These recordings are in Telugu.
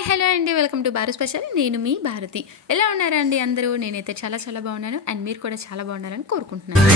హాయ్ హలో అండి, వెల్కమ్ టు భారత్ స్పెషల్. నేను మీ భారతి. ఎలా ఉన్నారండి అందరూ? నేనైతే చాలా చాలా బాగున్నాను అండ్ మీరు కూడా చాలా బాగున్నారని కోరుకుంటున్నాను.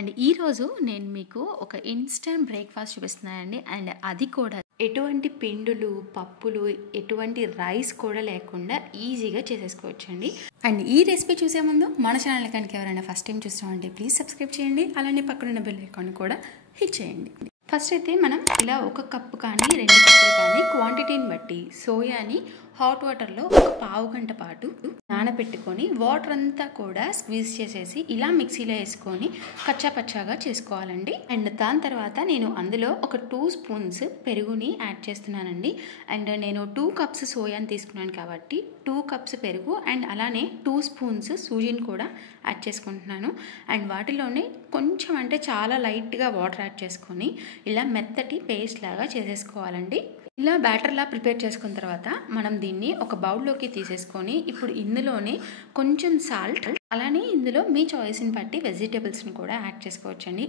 అండ్ ఈరోజు నేను మీకు ఒక ఇన్స్టెంట్ బ్రేక్ఫాస్ట్ చూపిస్తున్నానండి. అండ్ అది కూడా ఎటువంటి పిండులు, పప్పులు, ఎటువంటి రైస్ కూడా లేకుండా ఈజీగా చేసేసుకోవచ్చండి. అండ్ ఈ రెసిపీ చూసే ముందు మన ఛానల్ కనుక ఎవరైనా ఫస్ట్ టైం చూస్తామంటే ప్లీజ్ సబ్స్క్రైబ్ చేయండి. అలానే పక్కనున్న బెల్ ఐకాన్ కూడా హిట్ చేయండి. ఫస్ట్ అయితే మనం ఇలా 1 కప్పు కానీ 2 కప్పులు కానీ క్వాంటిటీని బట్టి సోయాని హాట్ వాటర్లో ఒక పావు గంట పాటు నానబెట్టుకొని వాటర్ అంతా కూడా స్క్వీజ్ చేసేసి ఇలా మిక్సీలో వేసుకొని కచ్చాపచ్చాగా చేసుకోవాలండి. అండ్ దాని తర్వాత నేను అందులో ఒక 2 స్పూన్స్ పెరుగుని యాడ్ చేస్తున్నానండి. అండ్ నేను 2 కప్స్ సోయాని తీసుకున్నాను కాబట్టి 2 కప్స్ పెరుగు అండ్ అలానే 2 స్పూన్స్ సూజీని కూడా యాడ్ చేసుకుంటున్నాను. అండ్ వాటిలోనే కొంచెం అంటే చాలా లైట్గా వాటర్ యాడ్ చేసుకొని ఇలా మెత్తటి పేస్ట్ లాగా చేసేసుకోవాలండి. ఇలా బ్యాటర్లా ప్రిపేర్ చేసుకున్న తర్వాత మనం దీన్ని ఒక బౌల్లోకి తీసేసుకొని ఇప్పుడు ఇందులోనే కొంచెం సాల్ట్ అలానే ఇందులో మీ చాయిస్ని బట్టి వెజిటేబుల్స్ని కూడా యాడ్ చేసుకోవచ్చండి.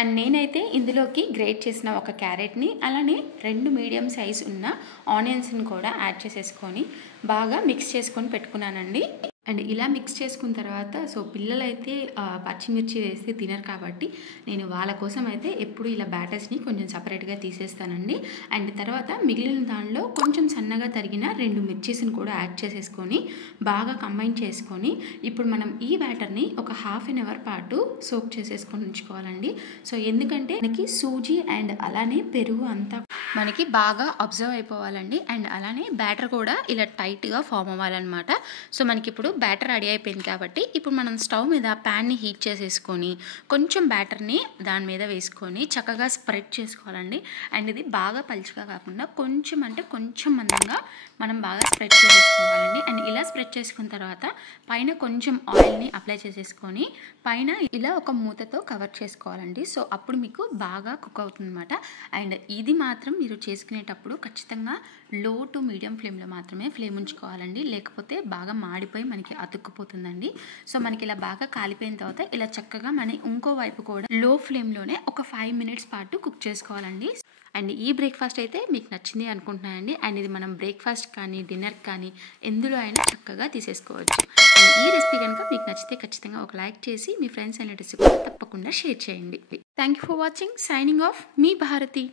అండ్ నేనైతే ఇందులోకి గ్రేట్ చేసిన ఒక క్యారెట్ని అలానే 2 మీడియం సైజ్ ఉన్న ఆనియన్స్ని కూడా యాడ్ చేసేసుకొని బాగా మిక్స్ చేసుకొని పెట్టుకున్నానండి. అండ్ ఇలా మిక్స్ చేసుకున్న తర్వాత పిల్లలైతే పచ్చిమిర్చి వేస్తే తినరు కాబట్టి నేను వాళ్ళ కోసం అయితే ఎప్పుడు ఇలా బ్యాటర్స్ని కొంచెం సపరేట్గా తీసేస్తానండి. అండ్ తర్వాత మిగిలిన దానిలో కొంచెం సన్నగా తరిగిన 2 మిర్చీస్ని కూడా యాడ్ చేసేసుకొని బాగా కంబైన్ చేసుకొని ఇప్పుడు మనం ఈ బ్యాటర్ని ఒక హాఫ్ అన్ అవర్ పాటు సోక్ చేసేసుకొని ఉంచుకోవాలండి. ఎందుకంటే మనకి సూజీ అండ్ అలానే పెరుగు అంతా మనకి బాగా అబ్జర్వ్ అయిపోవాలండి. అండ్ అలానే బ్యాటర్ కూడా ఇలా టైట్గా ఫామ్ అవ్వాలన్నమాట. మనకి ఇప్పుడు బ్యాటర్ రెడీ అయిపోయింది కాబట్టి ఇప్పుడు మనం స్టవ్ మీద ప్యాన్ని హీట్ చేసేసుకొని కొంచెం బ్యాటర్ని దాని మీద వేసుకొని చక్కగా స్ప్రెడ్ చేసుకోవాలండి. అండ్ ఇది బాగా పలుచగా కాకుండా కొంచెం అంటే కొంచెం మందంగా మనం బాగా స్ప్రెడ్ చేసేసుకోవాలండి. అండ్ ఇలా స్ప్రెడ్ చేసుకున్న తర్వాత పైన కొంచెం ఆయిల్ని అప్లై చేసేసుకొని పైన ఇలా ఒక మూతతో కవర్ చేసుకోవాలండి. అప్పుడు మీకు బాగా కుక్ అవుతుంది అనమాట. అండ్ ఇది మాత్రం మీరు చేసుకునేటప్పుడు ఖచ్చితంగా లో టు మీడియం ఫ్లేమ్లో మాత్రమే ఫ్లేమ్ ఉంచుకోవాలండి, లేకపోతే బాగా మాడిపోయి మనకి అతుక్కుపోతుందండి. మనకి ఇలా బాగా కాలిపోయిన తర్వాత ఇలా చక్కగా మన ఇంకో వైపు కూడా లో ఫ్లేమ్లోనే ఒక 5 మినిట్స్ పాటు కుక్ చేసుకోవాలండి. అండ్ ఈ బ్రేక్ఫాస్ట్ అయితే మీకు నచ్చింది అనుకుంటున్నానండి. అండ్ ఇది మనం బ్రేక్ఫాస్ట్ కానీ డిన్నర్ కానీ ఎందులో అయినా చక్కగా తీసేసుకోవచ్చు. అండ్ ఈ రెసిపీ కనుక మీకు నచ్చితే ఖచ్చితంగా ఒక లైక్ చేసి మీ ఫ్రెండ్స్ అండ్ రిలేటివ్స్ కూడా తప్పకుండా షేర్ చేయండి. Thank you for watching. Signing off మీ భారతి.